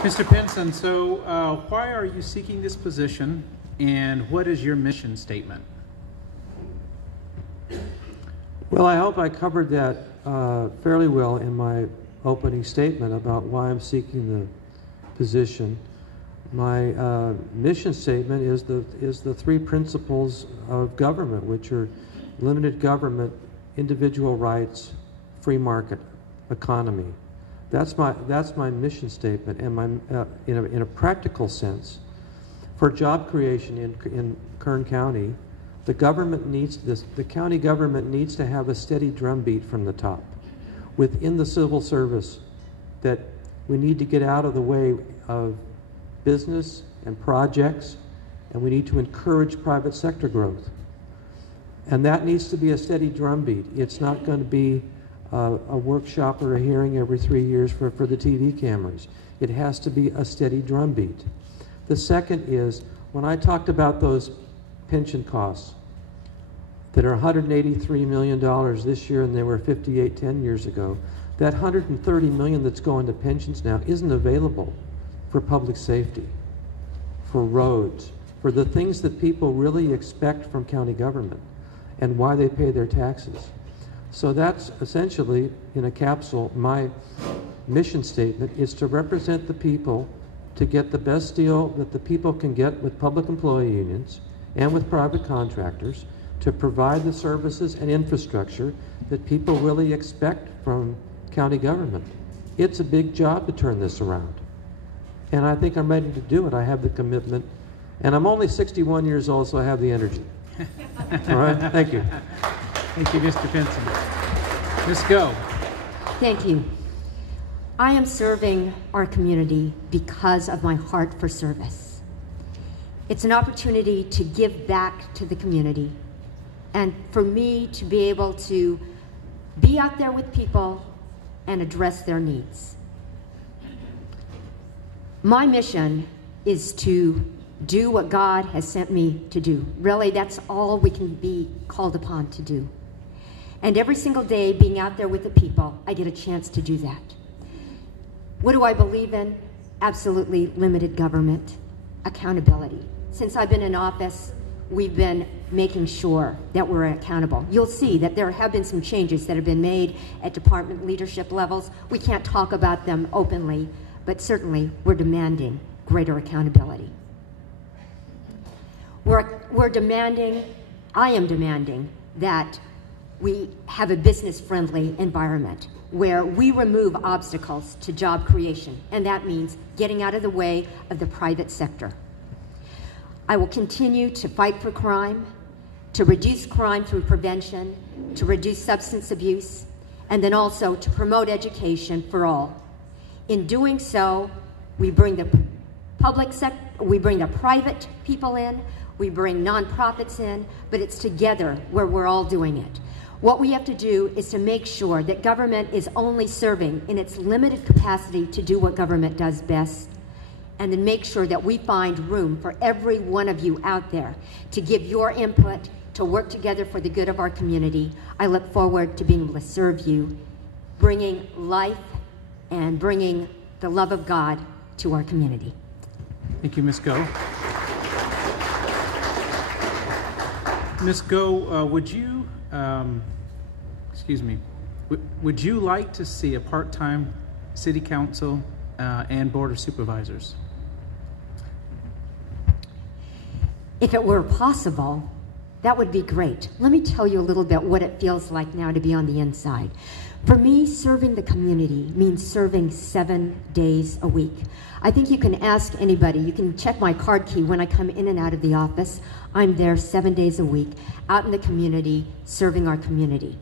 Mr. Pinson, so why are you seeking this position, and what is your mission statement? Well, I hope I covered that fairly well in my opening statement about why I'm seeking the position. My mission statement is the three principles of government, which are limited government, individual rights, free market economy. That's my mission statement, and my in a practical sense, for job creation in Kern County, the government needs this. The county government needs to have a steady drumbeat from the top, within the civil service, that we need to get out of the way of business and projects, and we need to encourage private sector growth. And that needs to be a steady drumbeat. It's not going to be a workshop or a hearing every 3 years for the TV cameras. It has to be a steady drumbeat. The second is, when I talked about those pension costs that are $183 million this year, and they were 58 10 years ago, that $130 million that's going to pensions now isn't available for public safety, for roads, for the things that people really expect from county government and why they pay their taxes. So that's essentially, in a capsule, my mission statement is to represent the people, to get the best deal that the people can get with public employee unions and with private contractors, to provide the services and infrastructure that people really expect from county government. It's a big job to turn this around. And I think I'm ready to do it. I have the commitment. And I'm only 61 years old, so I have the energy. All right? Thank you. Thank you, Mr. Pinson. Ms. Goh. Thank you. I am serving our community because of my heart for service. It's an opportunity to give back to the community, and for me to be able to be out there with people and address their needs. My mission is to do what God has sent me to do. Really, that's all we can be called upon to do. And every single day, being out there with the people, I get a chance to do that. What do I believe in? Absolutely limited government, accountability. Since I've been in office, we've been making sure that we're accountable. You'll see that there have been some changes that have been made at department leadership levels. We can't talk about them openly, but certainly we're demanding greater accountability. I am demanding that we have a business-friendly environment where we remove obstacles to job creation, and that means getting out of the way of the private sector. I will continue to fight for crime, to reduce crime through prevention, to reduce substance abuse, and then also to promote education for all. In doing so, we bring the private people in, we bring nonprofits in, but it's together where we're all doing it. What we have to do is to make sure that government is only serving in its limited capacity to do what government does best, and then make sure that we find room for every one of you out there to give your input, to work together for the good of our community. I look forward to being able to serve you, bringing life and bringing the love of God to our community. Thank you, Ms. Goh. Ms. Goh, would you like to see a part-time city council and board of supervisors? If it were possible, that would be great. Let me tell you a little bit what it feels like now to be on the inside. For me, serving the community means serving 7 days a week. I think you can ask anybody. You can check my card key when I come in and out of the office. I'm there 7 days a week, out in the community, serving our community.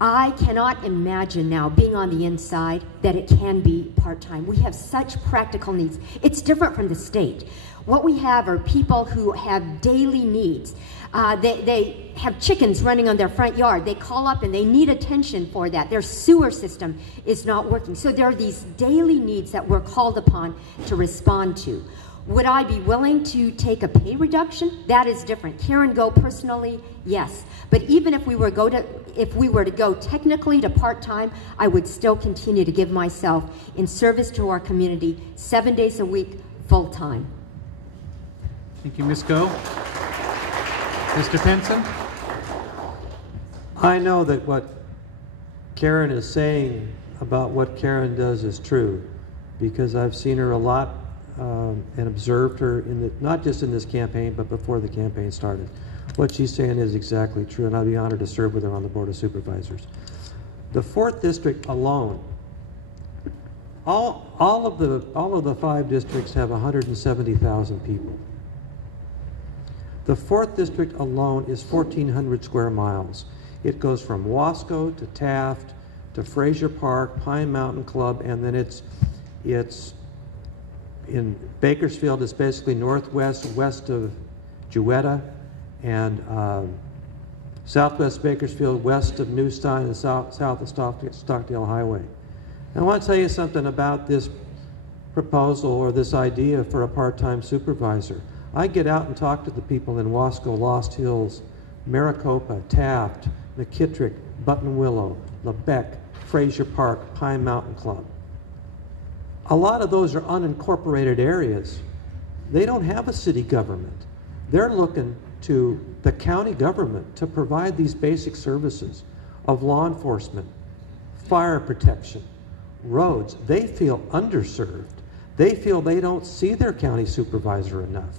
I cannot imagine now being on the inside that it can be part-time. We have such practical needs. It's different from the state. What we have are people who have daily needs. They have chickens running on their front yard. They call up and they need attention for that. Their sewer system is not working. So there are these daily needs that we're called upon to respond to. Would I be willing to take a pay reduction? That is different. Karen Goh personally, yes. But even if we were to go technically to part-time, I would still continue to give myself in service to our community 7 days a week, full-time. Thank you, Ms. Goh. Mr. Pinson? I know that what Karen is saying about what Karen does is true, because I've seen her a lot and observed her not just in this campaign, but before the campaign started. What she's saying is exactly true, and I'd be honored to serve with her on the Board of Supervisors. The 4th District alone, all of the 5 districts have 170,000 people. The 4th District alone is 1,400 square miles. It goes from Wasco to Taft to Frazier Park, Pine Mountain Club, and then it's in Bakersfield. It's basically northwest, west of Jewetta, and southwest Bakersfield, west of New Stein, and south of Stockdale Highway. And I want to tell you something about this proposal or this idea for a part-time supervisor. I get out and talk to the people in Wasco, Lost Hills, Maricopa, Taft, McKittrick, Buttonwillow, Lebec, Frazier Park, Pine Mountain Club. A lot of those are unincorporated areas. They don't have a city government. They're looking to the county government to provide these basic services of law enforcement, fire protection, roads. They feel underserved. They feel they don't see their county supervisor enough.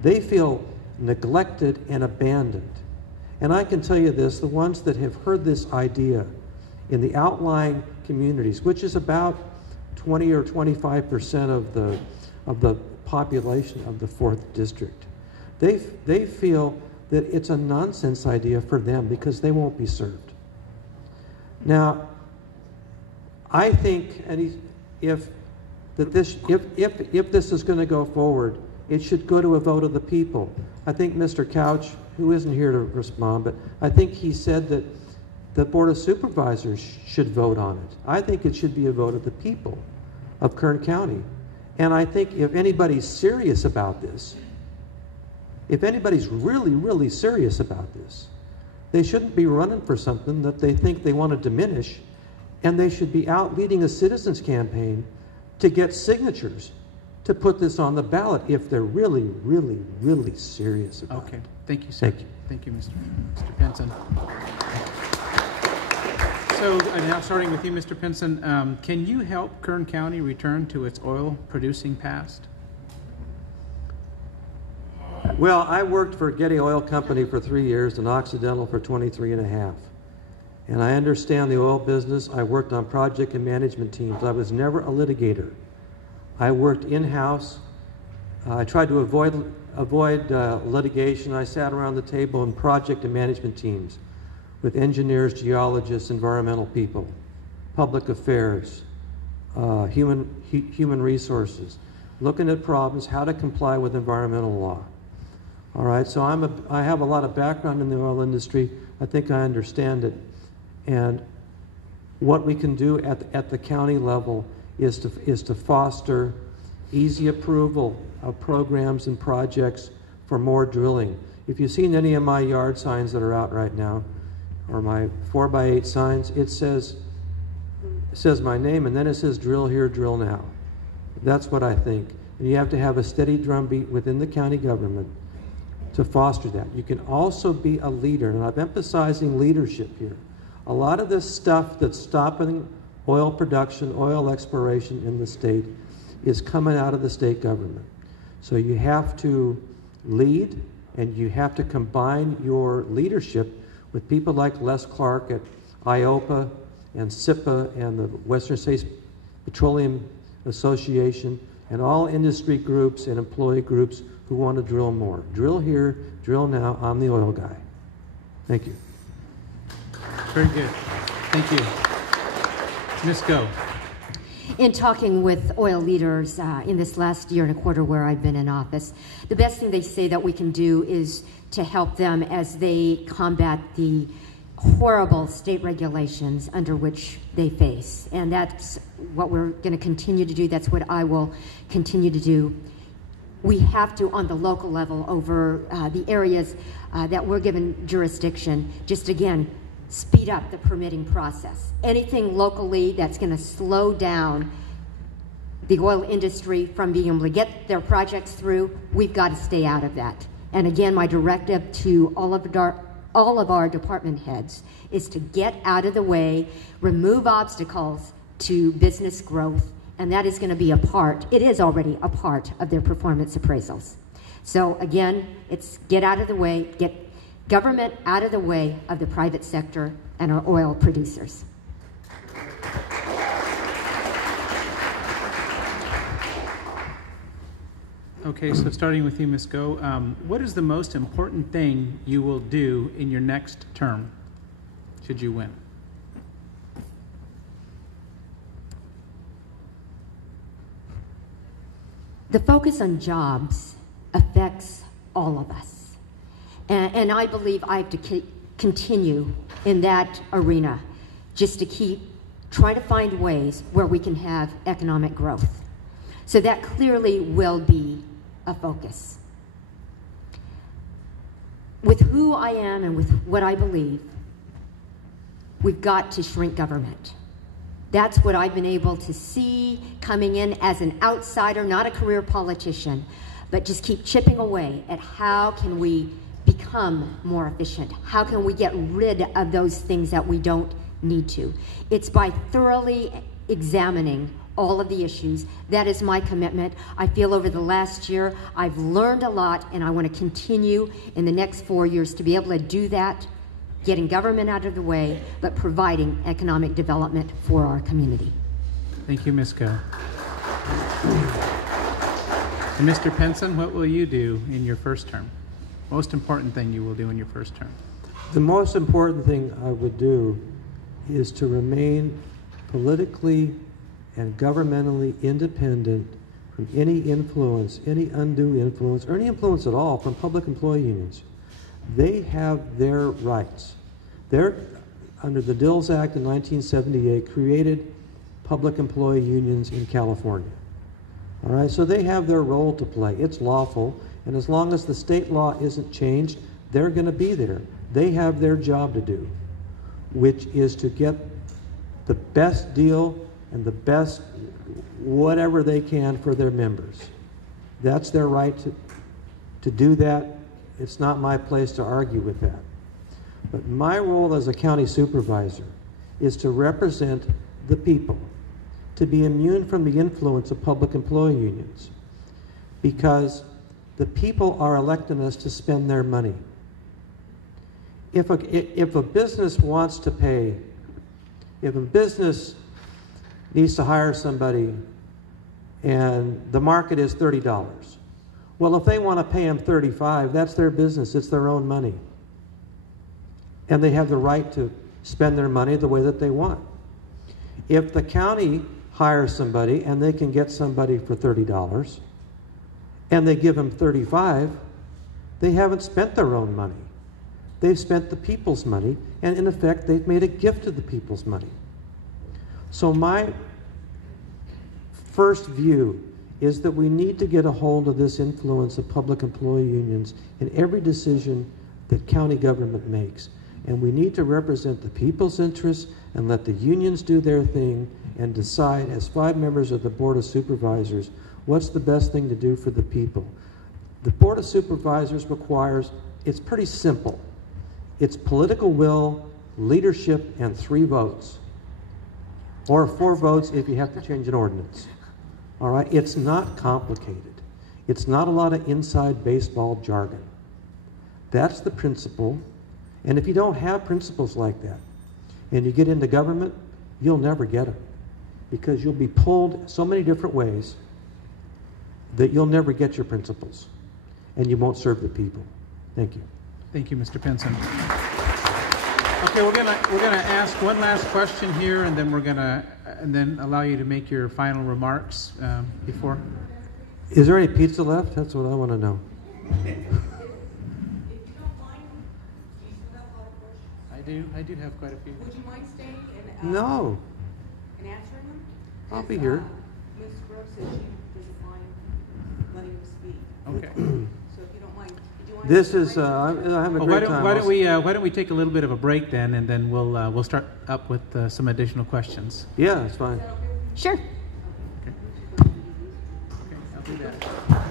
They feel neglected and abandoned. And I can tell you this, the ones that have heard this idea in the outlying communities, which is about 20 or 25% of the population of the 4th District, they feel that it's a nonsense idea for them because they won't be served. Now, I think if this is going to go forward, it should go to a vote of the people. I think Mr. Couch, who isn't here to respond, but I think he said that the Board of Supervisors should vote on it. I think it should be a vote of the people of Kern County. And I think if anybody's serious about this, if anybody's really, really serious about this, they shouldn't be running for something that they think they want to diminish, and they should be out leading a citizens campaign to get signatures to put this on the ballot if they're really, really, really serious about it. Okay, thank you, sir. Thank you. Thank you, Mr. Pinson. So now starting with you, Mr. Pinson, can you help Kern County return to its oil-producing past? Well, I worked for Getty Oil Company for 3 years and Occidental for 23 and a half. And I understand the oil business. I worked on project and management teams. I was never a litigator. I worked in-house. I tried to avoid litigation. I sat around the table in project and management teams with engineers, geologists, environmental people, public affairs, human resources, looking at problems, how to comply with environmental law. All right, so I have a lot of background in the oil industry. I think I understand it. And what we can do at the county level is to foster easy approval of programs and projects for more drilling. If you've seen any of my yard signs that are out right now, or my 4x8 signs, it says my name, and then it says drill here, drill now. That's what I think. And you have to have a steady drumbeat within the county government to foster that. You can also be a leader, and I'm emphasizing leadership here. A lot of this stuff that's stopping oil production, oil exploration in the state is coming out of the state government. So you have to lead, and you have to combine your leadership with people like Les Clark at IOPA and SIPA and the Western States Petroleum Association and all industry groups and employee groups who want to drill more. Drill here, drill now. I'm the oil guy. Thank you. Very good. Thank you. Ms. Goh. In talking with oil leaders in this last year and a quarter where I've been in office, the best thing they say that we can do is to help them as they combat the horrible state regulations under which they face. And that's what we're going to continue to do. That's what I will continue to do. we have to, on the local level, over the areas that we're given jurisdiction, just again, speed up the permitting process. Anything locally that's going to slow down the oil industry from being able to get their projects through, we've got to stay out of that. And again, my directive to all of our department heads is to get out of the way, remove obstacles to business growth, and that is going to be it is already a part of their performance appraisals. So again, it's get out of the way, get government out of the way of the private sector and our oil producers. Okay, so starting with you, Ms. Goh, what is the most important thing you will do in your next term, should you win? The focus on jobs affects all of us. And I believe I have to continue in that arena, just to keep trying to find ways where we can have economic growth. So that clearly will be a focus. With who I am and with what I believe, we've got to shrink government. That's what I've been able to see coming in as an outsider, not a career politician, but just keep chipping away at how can we become more efficient? How can we get rid of those things that we don't need to? It's by thoroughly examining all of the issues. That is my commitment. I feel over the last year I've learned a lot, and I want to continue in the next 4 years to be able to do that, getting government out of the way, but providing economic development for our community. Thank you, Ms. Goh. And Mr. Pinson, what will you do in your first term? Most important thing you will do in your first term? The most important thing I would do is to remain politically and governmentally independent from any influence, any undue influence, or any influence at all from public employee unions. They have their rights. They're, under the Dills Act in 1978, created public employee unions in California. All right, so they have their role to play. It's lawful, and as long as the state law isn't changed, they're going to be there. They have their job to do, which is to get the best deal and the best whatever they can for their members. That's their right to do that. It's not my place to argue with that. But my role as a county supervisor is to represent the people, to be immune from the influence of public employee unions, because the people are electing us to spend their money. If a business wants to pay, if a business needs to hire somebody and the market is $30, well, if they want to pay them $35, that's their business. It's their own money. And they have the right to spend their money the way that they want. If the county hires somebody and they can get somebody for $30 and they give them $35, they haven't spent their own money. They've spent the people's money, and in effect, they've made a gift of the people's money. So my first view is that we need to get a hold of this influence of public employee unions in every decision that county government makes. And we need to represent the people's interests and let the unions do their thing and decide, as 5 members of the Board of Supervisors, what's the best thing to do for the people. The Board of Supervisors requires, it's pretty simple. It's political will, leadership, and 3 votes. Or 4 votes if you have to change an ordinance. All right? It's not complicated. It's not a lot of inside baseball jargon. That's the principle. And if you don't have principles like that, and you get into government, you'll never get them. Because you'll be pulled so many different ways that you'll never get your principles. And you won't serve the people. Thank you. Thank you, Mr. Pinson. Okay, we're gonna ask one last question here, and then allow you to make your final remarks before. Is there any pizza left? That's what I want to know. I do have quite a few. Would you mind staying and No, and answering them? I'll be here. Ms. Gross said she doesn't mind. letting him speak. Okay. So if you don't mind, do you want This to is, I'm having a Well, great time. why don't we take a little bit of a break then, and then we'll start up with some additional questions. Yeah, it's fine. Sure. Okay, I'll do that.